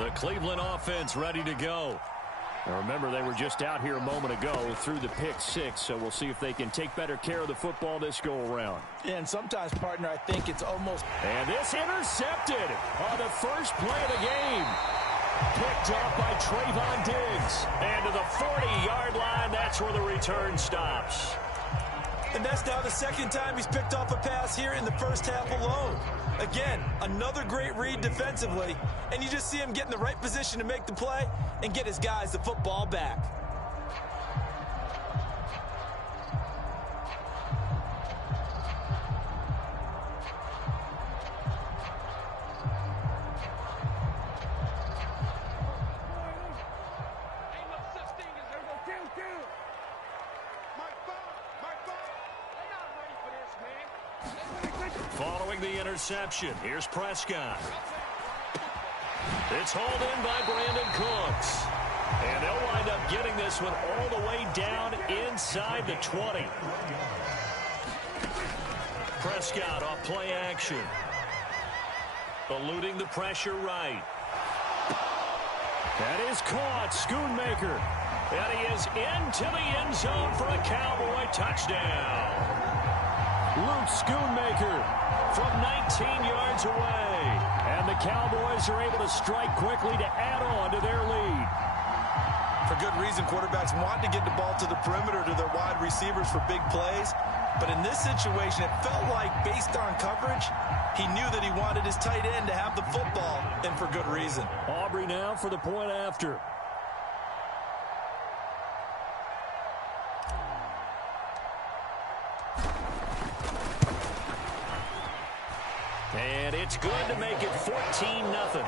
The Cleveland offense ready to go. Now remember, they were just out here a moment ago through the pick six, so we'll see if they can take better care of the football this go-around. And sometimes, partner, I think it's almost... And this intercepted on the first play of the game. Picked up by Trayvon Diggs. And to the 40-yard line, that's where the return stops. And that's now the second time he's picked off a pass here in the first half alone. Again, another great read defensively, and you just see him get in the right position to make the play and get his guys the football back. Following the interception, here's Prescott. It's hauled in by Brandon Cooks. And they'll wind up getting this one all the way down inside the 20. Prescott off play action. Eluding the pressure right. That is caught. Schoonmaker. And he is into the end zone for a Cowboy touchdown. Luke Schoonmaker from 19 yards away. And the Cowboys are able to strike quickly to add on to their lead. For good reason, quarterbacks want to get the ball to the perimeter to their wide receivers for big plays. But in this situation, it felt like, based on coverage, he knew that he wanted his tight end to have the football, and for good reason. Aubrey now for the point after. And it's good to make it 14-0.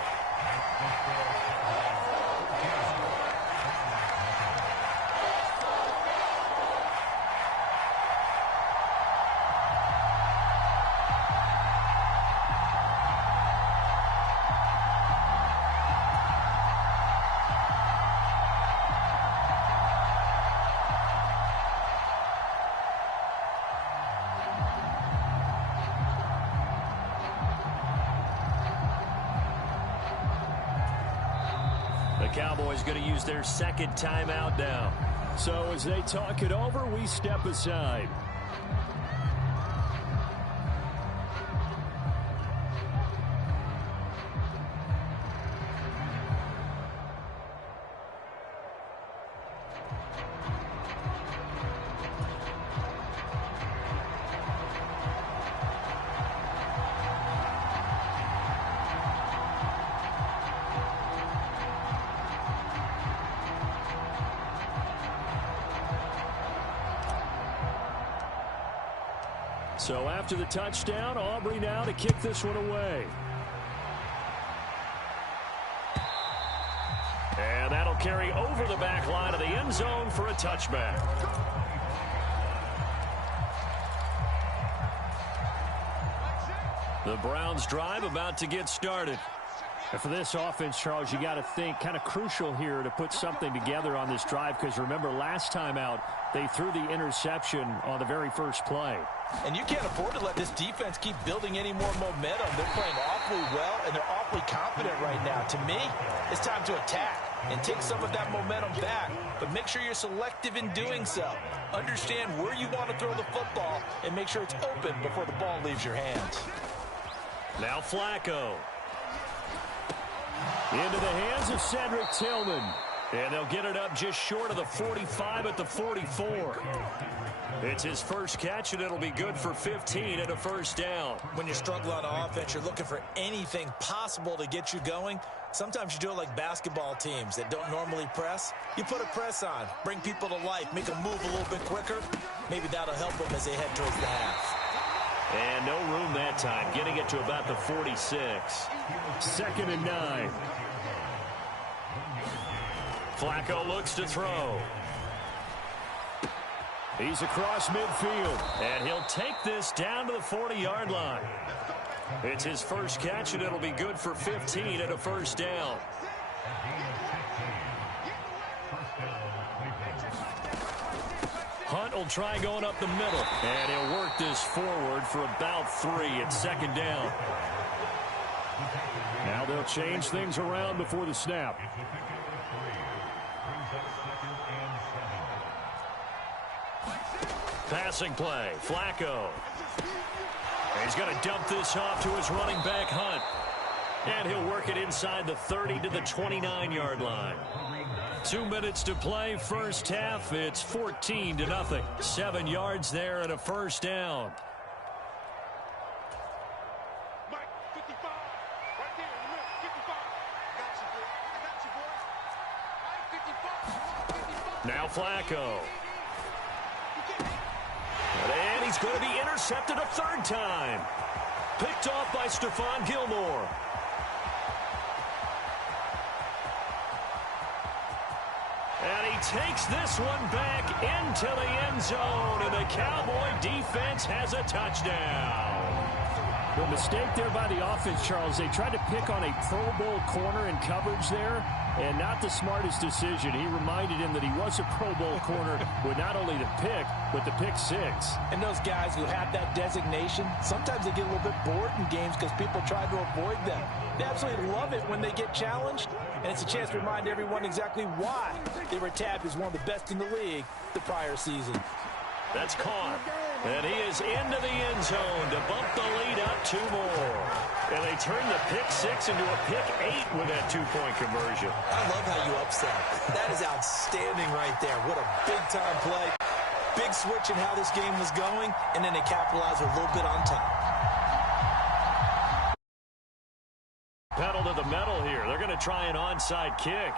Cowboys going to use their second timeout now. So as they talk it over, we step aside. So after the touchdown, Aubrey now to kick this one away. And that'll carry over the back line of the end zone for a touchback. The Browns drive about to get started. And for this offense, Charles, you got to think kind of crucial here to put something together on this drive, because remember last time out they threw the interception on the very first play. And you can't afford to let this defense keep building any more momentum. They're playing awfully well, and they're awfully confident right now. To me, it's time to attack and take some of that momentum back. But make sure you're selective in doing so. Understand where you want to throw the football and make sure it's open before the ball leaves your hands. Now Flacco. Into the hands of Cedric Tillman. And they'll get it up just short of the 45 at the 44. It's his first catch, and it'll be good for 15 and a first down. When you struggle on offense, you're looking for anything possible to get you going. Sometimes you do it like basketball teams that don't normally press. You put a press on, bring people to life, make them move a little bit quicker. Maybe that'll help them as they head towards the half. And no room that time, getting it to about the 46. 2nd and 9. Flacco looks to throw. He's across midfield, and he'll take this down to the 40-yard line. It's his first catch, and it'll be good for 15 and a first down. Hunt will try going up the middle, and he'll work this forward for about 3 at 2nd down. Now they'll change things around before the snap. Passing play, Flacco. He's going to dump this off to his running back, Hunt. And he'll work it inside the 30 to the 29-yard line. 2 minutes to play, first half. It's 14-0. 7 yards there and a first down. Now Flacco. And he's going to be intercepted a third time. Picked off by Stephon Gilmore. And he takes this one back into the end zone, and the Cowboy defense has a touchdown. The mistake there by the offense, Charles, they tried to pick on a Pro Bowl corner in coverage there, and not the smartest decision. He reminded him that he was a Pro Bowl corner with not only the pick, but the pick six. And those guys who have that designation, sometimes they get a little bit bored in games because people try to avoid them. They absolutely love it when they get challenged, and it's a chance to remind everyone exactly why they were tabbed as one of the best in the league the prior season. That's Carr. And he is into the end zone to bump the lead up 2 more. And they turn the pick six into a pick 8 with that 2-point conversion. I love how you upset. That is outstanding right there. What a big-time play. Big switch in how this game was going, and then they capitalize a little bit on top. Pedal to the metal here. They're going to try an onside kick.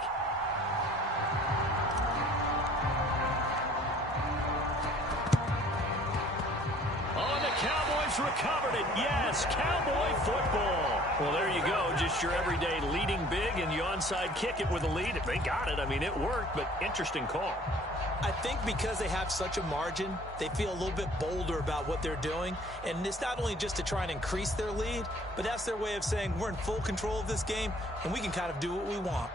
Cowboys recovered it. Yes, Cowboy football. Well, there you go. Just your everyday leading big, and you onside kick it with a lead. They got it. I mean, it worked, but interesting call. I think because they have such a margin, they feel a little bit bolder about what they're doing. And it's not only just to try and increase their lead, but that's their way of saying we're in full control of this game, and we can kind of do what we want.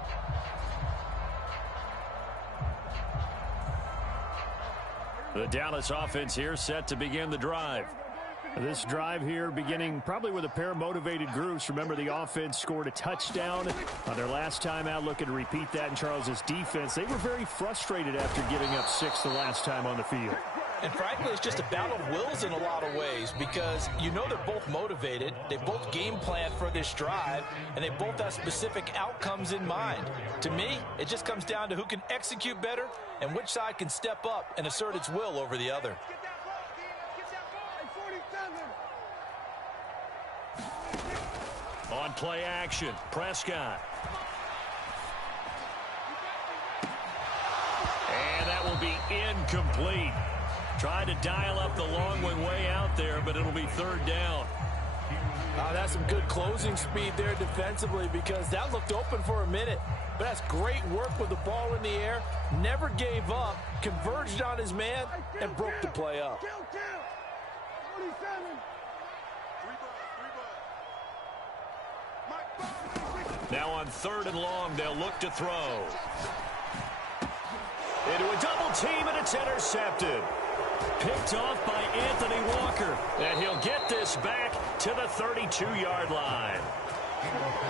The Dallas offense here set to begin the drive. This drive here beginning probably with a pair of motivated groups. Remember, the offense scored a touchdown on their last time out, looking to repeat that in Charles's defense. They were very frustrated after giving up 6 the last time on the field. And frankly, it's just a battle of wills in a lot of ways because you know they're both motivated, they both game plan for this drive, and they both have specific outcomes in mind. To me, it just comes down to who can execute better and which side can step up and assert its will over the other. On play action, Prescott. And that will be incomplete. Tried to dial up the long one way out there, but it'll be third down. That's some good closing speed there defensively because that looked open for a minute. But that's great work with the ball in the air. Never gave up, converged on his man, and broke the play up. Now on 3rd and long, they'll look to throw. Into a double team, and it's intercepted. Picked off by Anthony Walker. And he'll get this back to the 32-yard line.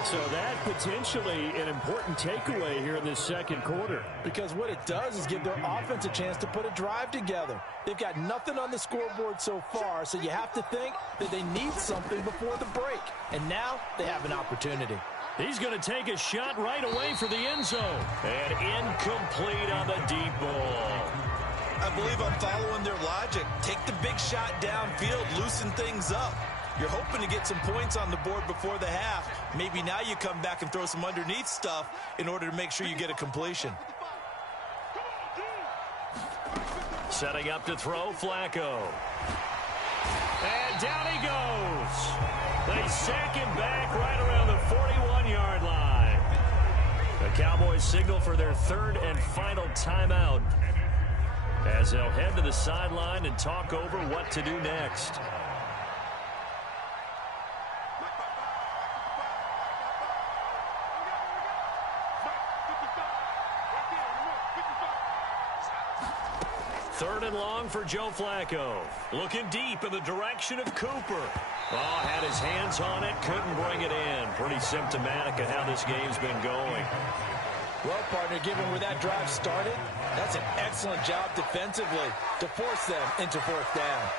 So that potentially an important takeaway here in this second quarter. Because what it does is give their offense a chance to put a drive together. They've got nothing on the scoreboard so far, so you have to think that they need something before the break. And now they have an opportunity. He's going to take a shot right away for the end zone. And incomplete on the deep ball. I believe I'm following their logic. Take the big shot downfield, loosen things up. You're hoping to get some points on the board before the half. Maybe now you come back and throw some underneath stuff in order to make sure you get a completion. Setting up to throw, Flacco. And down he goes. They sack him back right around the 41-yard line. The Cowboys signal for their 3rd and final timeout as they'll head to the sideline and talk over what to do next. 3rd and long for Joe Flacco. Looking deep in the direction of Cooper. Oh, had his hands on it, couldn't bring it in. Pretty symptomatic of how this game's been going. Well, partner, given where that drive started, that's an excellent job defensively to force them into 4th down.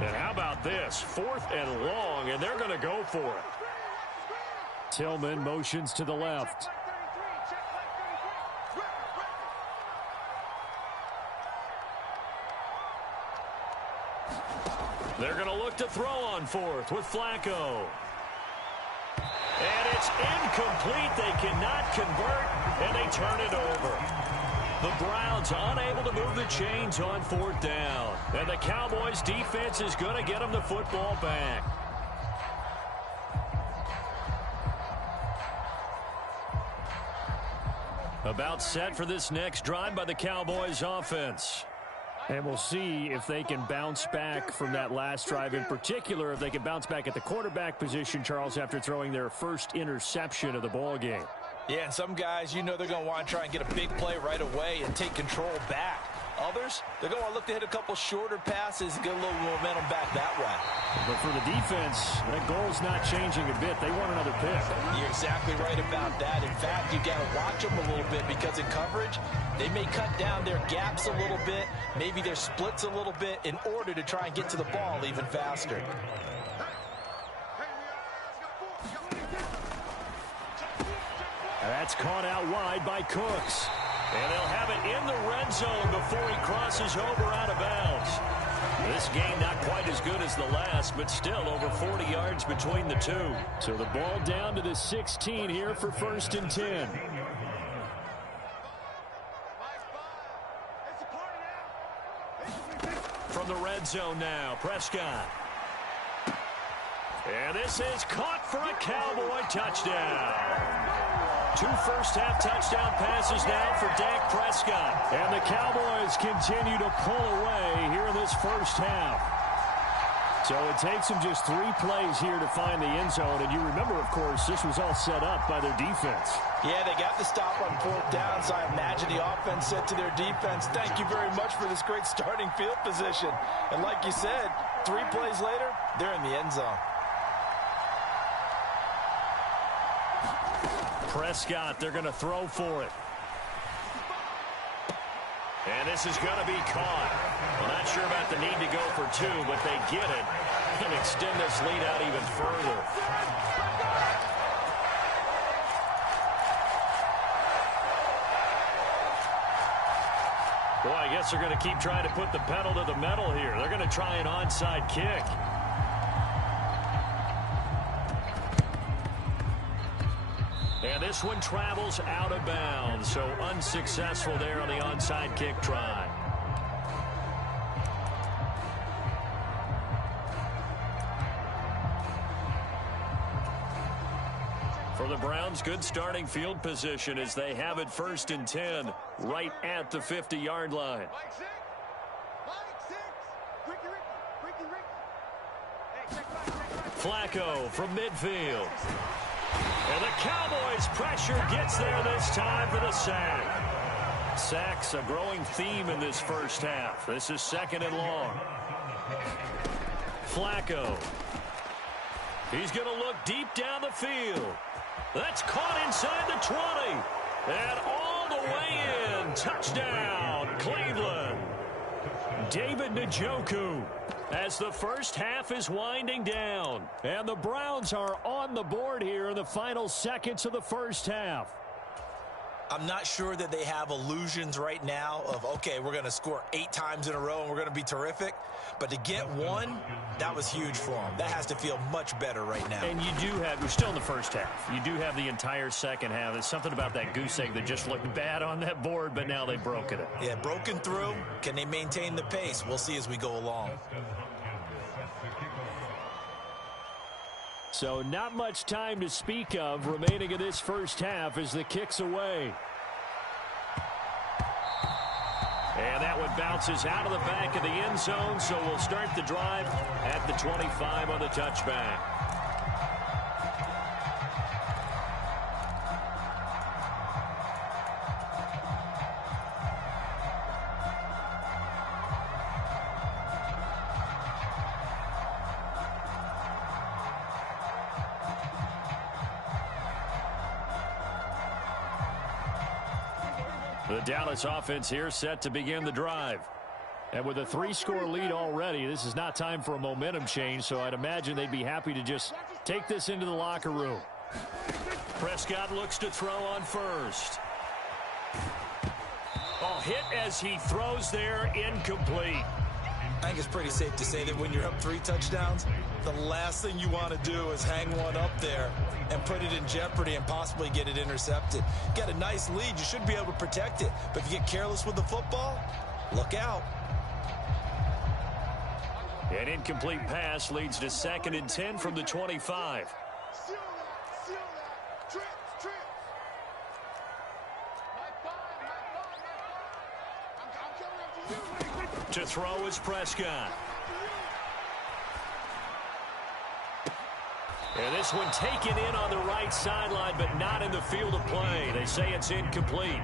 And how about this? 4th and long, and they're going to go for it. Tillman motions to the left. They're going to look to throw on 4th with Flacco. And it's incomplete. They cannot convert, and they turn it over. The Browns unable to move the chains on 4th down. And the Cowboys defense is going to get them the football back. About set for this next drive by the Cowboys offense. And we'll see if they can bounce back from that last drive. In particular, if they can bounce back at the quarterback position, Charles, after throwing their first interception of the ball game. Yeah, and some guys, you know they're going to want to try and get a big play right away and take control back. Others, they're going to look to hit a couple shorter passes and get a little momentum back that way. But for the defense, that goal's not changing a bit. They want another pick. You're exactly right about that. In fact, you got to watch them a little bit because in coverage, they may cut down their gaps a little bit, maybe their splits a little bit in order to try and get to the ball even faster. That's caught out wide by Cooks. And they'll have it in the red zone before he crosses over out of bounds. This game not quite as good as the last, but still over 40 yards between the two. So the ball down to the 16 here for 1st and 10. From the red zone now, Prescott. And this is caught for a Cowboy touchdown. 2 first-half touchdown passes now for Dak Prescott. And the Cowboys continue to pull away here in this first half. So it takes them just 3 plays here to find the end zone. And you remember, of course, this was all set up by their defense. Yeah, they got the stop on 4th down, so I imagine the offense said to their defense, thank you very much for this great starting field position. And like you said, 3 plays later, they're in the end zone. Prescott, they're going to throw for it. And this is going to be caught. Well, not sure about the need to go for 2, but they get it and extend this lead out even further. Boy, I guess they're going to keep trying to put the pedal to the metal here. They're going to try an onside kick. And this one travels out of bounds, so unsuccessful there on the onside kick try. For the Browns, good starting field position as they have it 1st and 10, right at the 50-yard line. Flacco from midfield. And the Cowboys' pressure gets there this time for the sack. Sacks a growing theme in this first half. This is 2nd and long. Flacco. He's going to look deep down the field. That's caught inside the 20. And all the way in. Touchdown, Cleveland. David Njoku. As the first half is winding down. And the Browns are on the board here in the final seconds of the first half. I'm not sure that they have illusions right now of, okay, we're going to score 8 times in a row and we're going to be terrific. But to get 1, that was huge for them. That has to feel much better right now. And you do have, we're still in the first half. You do have the entire second half. There's something about that goose egg that just looked bad on that board, but now they've broken it. Yeah, broken through. Can they maintain the pace? We'll see as we go along. So not much time to speak of remaining in this first half as the kick's away. And that one bounces out of the back of the end zone, so we'll start the drive at the 25 on the touchback. The Dallas offense here set to begin the drive. And with a 3-score lead already, this is not time for a momentum change, so I'd imagine they'd be happy to just take this into the locker room. Prescott looks to throw on first. Oh, hit as he throws there, incomplete. I think it's pretty safe to say that when you're up 3 touchdowns, the last thing you want to do is hang one up there and put it in jeopardy and possibly get it intercepted. You got a nice lead. You should be able to protect it. But if you get careless with the football, look out. An incomplete pass leads to 2nd and 10 from the 25. To throw is Prescott. And this one taken in on the right sideline, but not in the field of play. They say it's incomplete.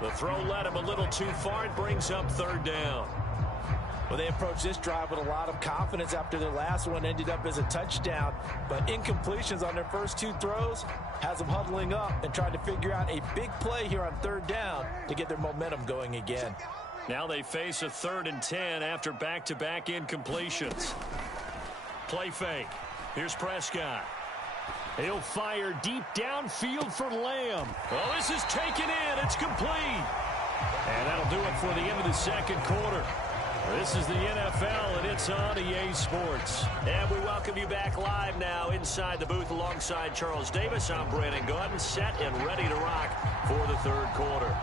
The throw led him a little too far. It brings up 3rd down. Well, they approached this drive with a lot of confidence after their last one ended up as a touchdown. But incompletions on their first 2 throws has them huddling up and trying to figure out a big play here on 3rd down to get their momentum going again. Now they face a 3rd and 10 after back-to-back incompletions. Play fake. Here's Prescott. He'll fire deep downfield for Lamb. Oh, this is taken in. It's complete. And that'll do it for the end of the 2nd quarter. This is the NFL, and it's on EA Sports. And we welcome you back live now inside the booth alongside Charles Davis. I'm Brandon Gaudin, set and ready to rock for the 3rd quarter.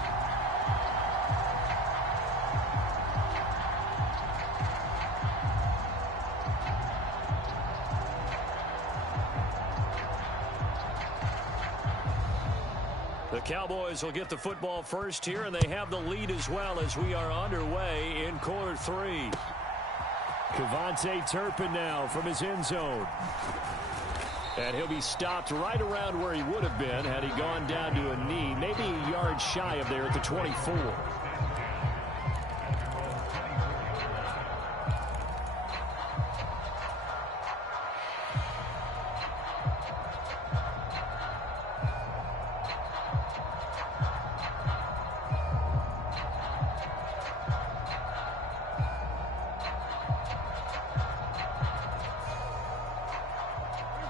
The Cowboys will get the football first here, and they have the lead as well as we are underway in quarter 3. Kevontae Turpin now from his end zone. And he'll be stopped right around where he would have been had he gone down to a knee, maybe a yard shy of there at the 24.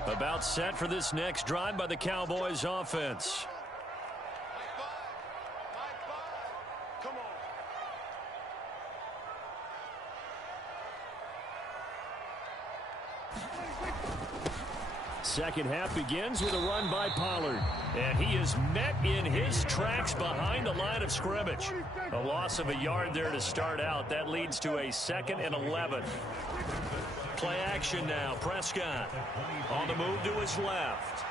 About set for this next drive by the Cowboys offense. Come on. Second half begins with a run by Pollard. And he is met in his tracks behind the line of scrimmage. A loss of a yard there to start out. That leads to a 2nd and 11. Play action now. Prescott on the move to his left.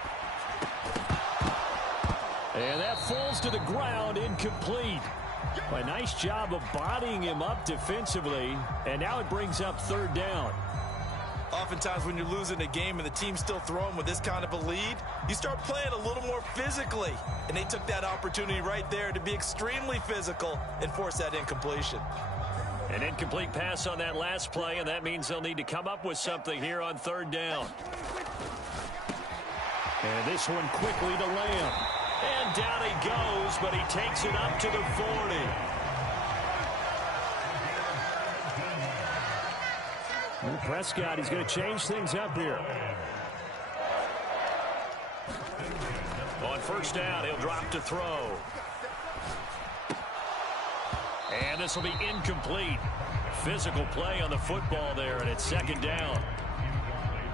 And that falls to the ground, incomplete. A nice job of bodying him up defensively. And now it brings up 3rd down. Oftentimes when you're losing a game and the team's still throwing with this kind of a lead, you start playing a little more physically. And they took that opportunity right there to be extremely physical and force that incompletion. An incomplete pass on that last play, and that means they'll need to come up with something here on 3rd down. And this one quickly to Lamb. And down he goes, but he takes it up to the 40. And Prescott, he's going to change things up here. On 1st down, he'll drop to throw. And this will be incomplete. Physical play on the football there, and it's 2nd down.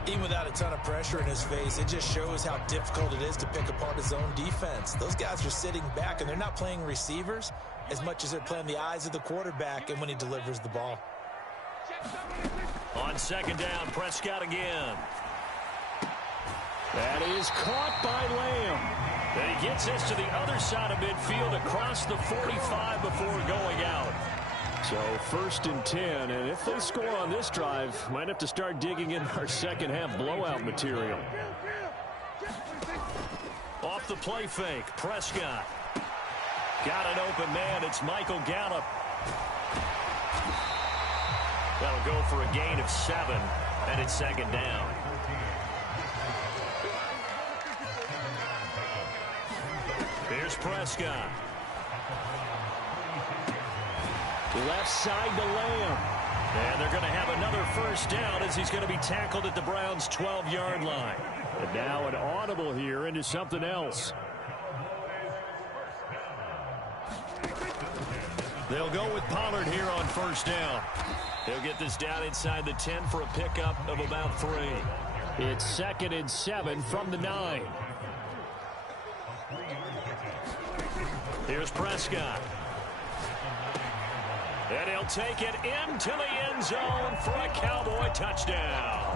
Even without a ton of pressure in his face, it just shows how difficult it is to pick apart his own defense. Those guys are sitting back, and they're not playing receivers as much as they're playing the eyes of the quarterback and when he delivers the ball. On 2nd down, Prescott again. That is caught by Lamb. And he gets this to the other side of midfield across the 45 before going out. So 1st and 10, and if they score on this drive, might have to start digging in our second half blowout material. Off the play fake, Prescott. Got an open man, it's Michael Gallup. That'll go for a gain of 7, and it's 2nd down. Here's Prescott. Left side to Lamb. And they're going to have another 1st down as he's going to be tackled at the Browns' 12-yard line. And now an audible here into something else. They'll go with Pollard here on 1st down. He'll get this down inside the 10 for a pickup of about 3. It's 2nd and 7 from the 9. Here's Prescott. And he'll take it into the end zone for a Cowboy touchdown.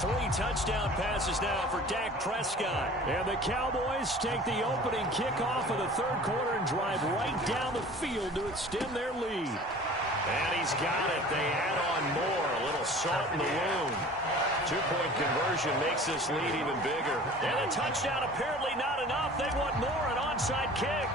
3 touchdown passes now for Dak Prescott. And the Cowboys take the opening kickoff of the 3rd quarter and drive right down the field to extend their lead. And he's got it. They add on more. A little salt in the wound. 2-point conversion makes this lead even bigger. And a touchdown apparently not enough. They want more. An onside kick.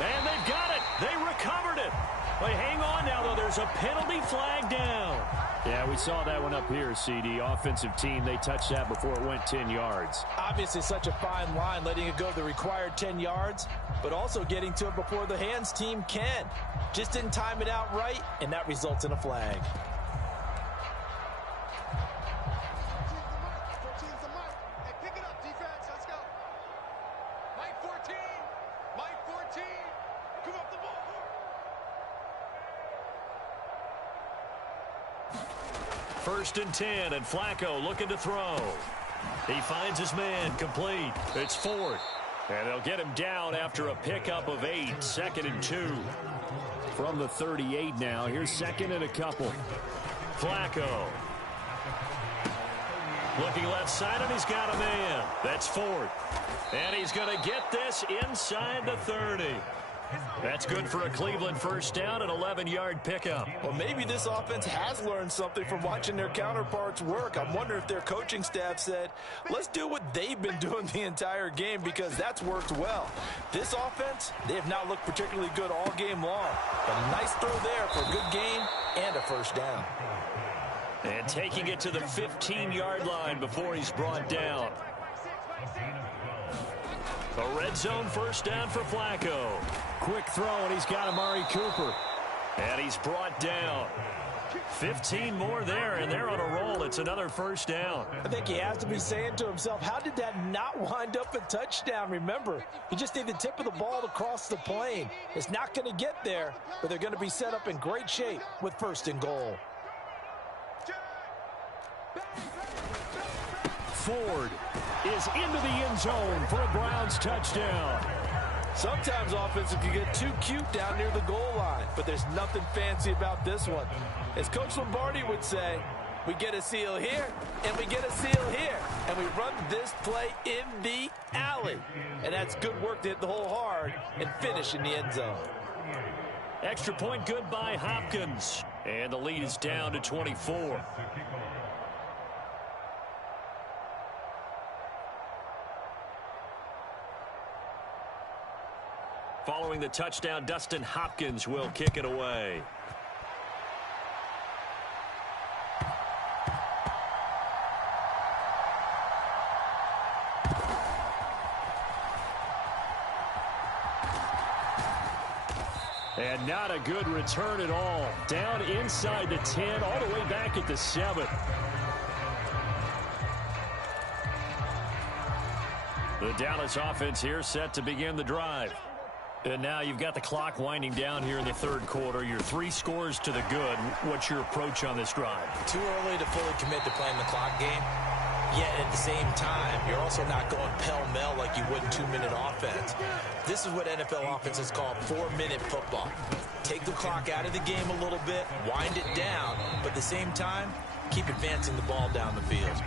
And they've got it. They recovered it. But hang on now, though. There's a penalty flag down. Yeah, we saw that one up here, CD. Offensive team, they touched that before it went 10 yards. Obviously such a fine line, letting it go the required 10 yards, but also getting to it before the hands team can. Just didn't time it out right, and that results in a flag. First and 10, and Flacco looking to throw. He finds his man, complete. It's Ford. And they'll get him down after a pickup of 8, 2nd and 2. From the 38 now, here's 2nd and a couple. Flacco. Looking left side, and he's got a man. That's Ford. And he's going to get this inside the 30. That's good for a Cleveland 1st down, an 11-yard pickup. Well, maybe this offense has learned something from watching their counterparts work. I'm wondering if their coaching staff said, let's do what they've been doing the entire game, because that's worked well. This offense, they have not looked particularly good all game long. But a nice throw there for a good gain and a 1st down. And taking it to the 15-yard line before he's brought down. A red zone 1st down for Flacco. Quick throw, and he's got Amari Cooper. And he's brought down. 15 more there, and they're on a roll. It's another 1st down. I think he has to be saying to himself, how did that not wind up a touchdown? Remember, you just need the tip of the ball to cross the plane. It's not going to get there, but they're going to be set up in great shape with 1st and goal. Ford is into the end zone for a Browns touchdown. Sometimes offenses can get too cute down near the goal line, but there's nothing fancy about this one. As Coach Lombardi would say, we get a seal here, and we get a seal here, and we run this play in the alley. And that's good work to hit the hole hard and finish in the end zone. Extra point good by Hopkins. And the lead is down to 24. Following the touchdown, Dustin Hopkins will kick it away. And not a good return at all. Down inside the 10, all the way back at the 7. The Dallas offense here set to begin the drive. And now you've got the clock winding down here in the 3rd quarter. You're 3 scores to the good. What's your approach on this drive? Too early to fully commit to playing the clock game. Yet at the same time, you're also not going pell-mell like you would in 2-minute offense. This is what NFL offenses call 4-minute football. Take the clock out of the game a little bit, wind it down, but at the same time, keep advancing the ball down the field.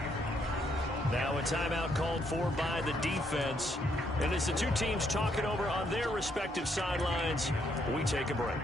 Now a timeout called for by the defense. And as the two teams talk it over on their respective sidelines, we take a break.